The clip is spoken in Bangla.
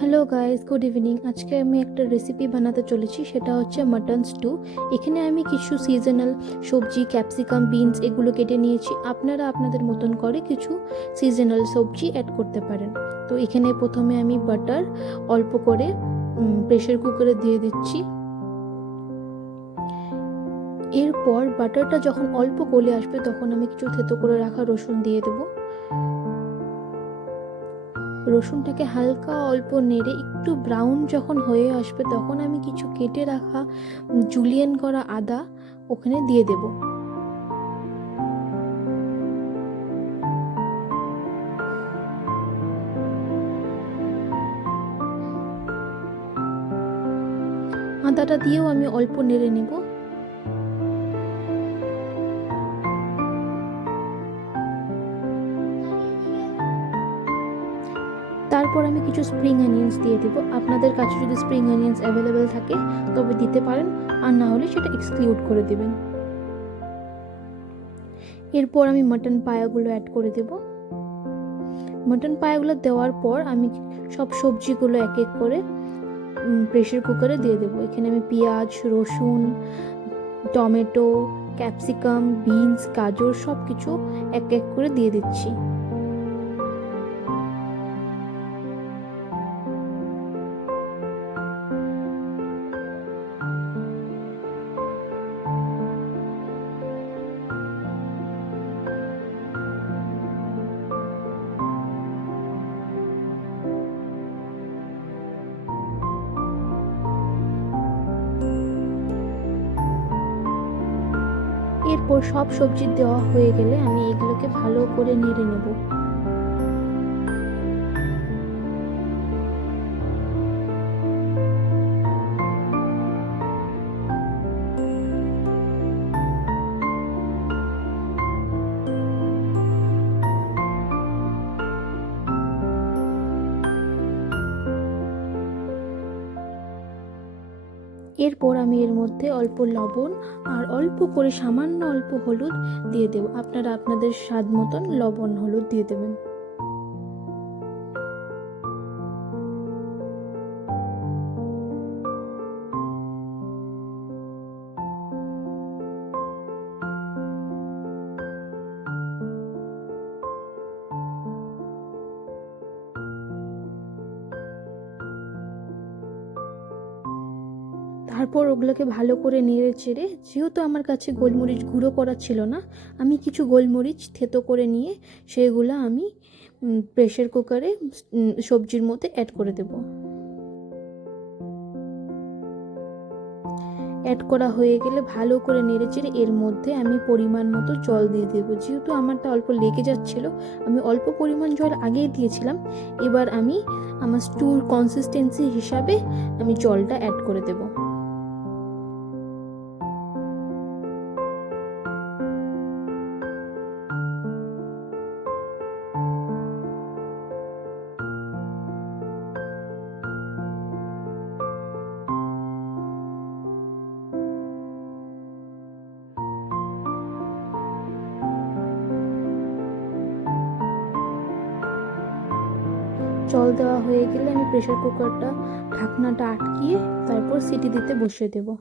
Hello guys, good evening. আজকে আমি একটা রেসিপি বানাতে চলেছি, সেটা হচ্ছে মাটন স্টু। এখানে আমি কিছু সিজনাল সবজি, ক্যাপসিকাম, বিনস এগুলো কেটে নিয়েছি। আপনারা আপনাদের মতন করে কিছু সিজনাল সবজি অ্যাড করতে পারেন। তো এখানে প্রথমে আমি বাটার অল্প করে প্রেশার কুকারে দিয়ে দিচ্ছি। এরপর বাটারটা যখন অল্প গলে আসবে তখন আমি কিছু থেতো করে রাখা রসুন দিয়ে দেবো। রসুনটাকে হালকা অল্প নেড়ে একটু ব্রাউন যখন হয়ে আসবে তখন আমি কিছু কেটে রাখা জুলিয়েন করা আদা ওখানে দিয়ে দেব। আদাটা দিয়েও আমি অল্প নেড়ে নেব। তারপর আমি কিছু স্প্রিং অনিয়ন্স দিয়ে দেব। আপনাদের কাছে যদি স্প্রিং অনিয়ন্স অ্যাভেলেবেল থাকে তবে দিতে পারেন, আর না হলে সেটা এক্সক্লুড করে দেবেন। এরপর আমি মাটন পায়াগুলো অ্যাড করে দেব। মাটন পায়াগুলো দেওয়ার পর আমি সব সবজিগুলো এক এক করে প্রেশার কুকারে দিয়ে দেবো। এখানে আমি পেঁয়াজ, রসুন, টমেটো, ক্যাপসিকাম, বিনস, গাজর সব কিছু এক এক করে দিয়ে দিচ্ছি। এরপর সব সবজি দেওয়া হয়ে গেলে আমি এগুলোকে ভালো করে নেড়ে নেব। এরপর আমি এর মধ্যে অল্প লবণ আর অল্প করে সামান্য অল্প হলুদ দিয়ে দেব। আপনারা আপনাদের স্বাদ মতন লবণ হলুদ দিয়ে দেবেন। তারপর ওগুলোকে ভালো করে নেড়ে চেড়ে, যেহেতু আমার কাছে গোলমরিচ গুঁড়ো করা ছিল না, আমি কিছু গোলমরিচ থেতো করে নিয়ে সেগুলো আমি প্রেশার কুকারে সবজির মধ্যে অ্যাড করে দেব। অ্যাড করা হয়ে গেলে ভালো করে নেড়ে চেড়ে এর মধ্যে আমি পরিমাণ মতো জল দিয়ে দেবো। যেহেতু আমারটা অল্প লেগে যাচ্ছিল, আমি অল্প পরিমাণ জল আগেই দিয়েছিলাম। এবার আমি আমার স্টুর কনসিস্টেন্সি হিসাবে আমি জলটা অ্যাড করে দেবো। জল দেওয়া হয়ে গেলে আমি প্রেশার কুকারটা ঢাকনাটা আটকিয়ে তারপর সিটি দিতে বসিয়ে দেবো।